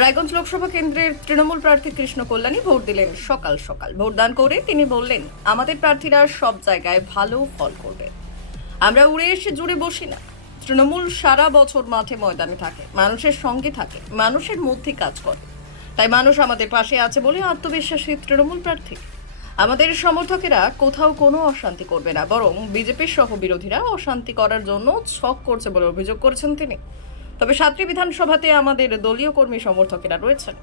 রায়গঞ্জ লোকসভা কেন্দ্রের তৃণমূল প্রার্থী কৃষ্ণ কল্যাণী ভোট দিলেন সকাল সকাল। ভোটদান করে তিনি বললেন, আমাদের প্রার্থীরা সব জায়গায় ভালো ফল করবে, আমরা উড়ে এসে জুড়ে বসি না। তৃণমূল সারা বছর মাঠে ময়দানে থাকে, মানুষের সঙ্গে থাকে, মানুষের মধ্যে কাজ করে। তাই মানুষ আমাদের পাশে আছে বলে আত্মবিশ্বাসী তৃণমূল প্রার্থী। আমাদের সমর্থকেরা কোথাও কোনো অশান্তি করবে না, বরং বিজেপির সহ বিরোধীরা অশান্তি করার জন্য ছক করছে বলে অভিযোগ করেছেন তিনি। তবে 7টি বিধানসভাতে আমাদের দলীয় কর্মী সমর্থকেরা রয়েছেন।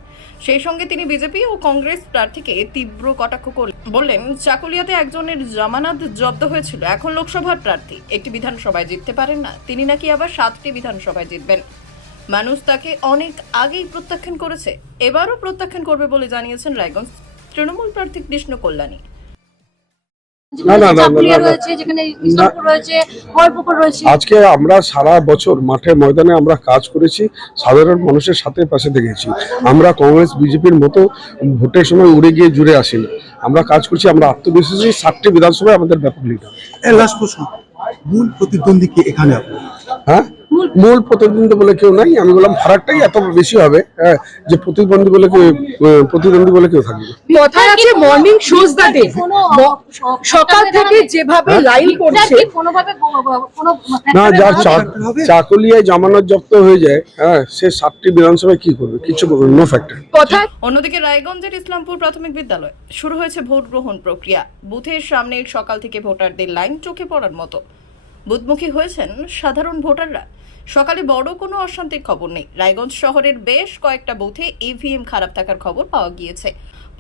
সেই সঙ্গে তিনি বিজেপি ও কংগ্রেস প্রার্থীকে তীব্র কটাক্ষ করলেন। বললেন, চাকুলিয়াতে একজনের জামানত জব্দ হয়েছিল, এখন লোকসভার প্রার্থী একটি বিধানসভায় জিততে পারেন না, তিনি নাকি আবার 7টি বিধানসভায় জিতবেন। মানুষ তাকে অনেক আগেই প্রত্যাখ্যান করেছে, এবারও প্রত্যাখ্যান করবে বলে জানিয়েছেন রায়গঞ্জ তৃণমূল প্রার্থী কৃষ্ণ কল্যাণী। আজকে আমরা সারা বছর মাঠে ময়দানে আমরা কাজ করেছি, সাধারণ মানুষের সাথে পাশে দেখেছি। আমরা কংগ্রেস বিজেপির মতো ভোটের সময় উড়ে গিয়ে জুড়ে আসি না, আমরা কাজ করছি, আমরা আত্মবিশ্বাসী। 7টি বিধানসভায় আমাদের ব্যাপক লিডার। লাস্ট প্রশ্ন, মূল প্রতিদ্বন্দ্বী কে এখানে আপনি? হ্যাঁ, মূল প্রতিদ্বন্দ্বী বলে কেউ নাই। আমি বললাম ফারাকটাই এত বেশি হবে, হ্যাঁ, যে প্রতিদ্বন্দ্বী বলে কেউ থাকবে না। কথায় আছে মর্নিং শোজ দ্য ডে। সকাল থেকে যেভাবে লাইভ করছে না, যার চাকুলিয়ায় জামানত জব্দ হয়ে যায়, হ্যাঁ, সে 7টি বিধানসভায় কি করবে? কিছু করবে, নো ফ্যাক্টর। অন্যদিকে রায়গঞ্জের ইসলামপুর প্রাথমিক বিদ্যালয় শুরু হয়েছে ভোট গ্রহণ প্রক্রিয়া। বুথের সামনে সকাল থেকে ভোটারদের লাইন চোখে পড়ার মতো। বুথমুখী হয়েছেন সাধারণ ভোটাররা। সকালে বড় কোনো অশান্তির খবর নেই। রায়গঞ্জ শহরের বেশ কয়েকটা বুথে ইভিএম খারাপ থাকার খবর পাওয়া গিয়েছে।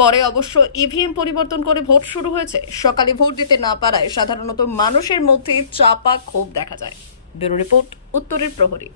পরে অবশ্য ইভিএম পরিবর্তন করে ভোট শুরু হয়েছে। সকালে ভোট দিতে না পারায় সাধারণত মানুষের মধ্যে চাপা ক্ষোভ দেখা যায়। ব্যুরো রিপোর্ট, উত্তরের প্রহরী।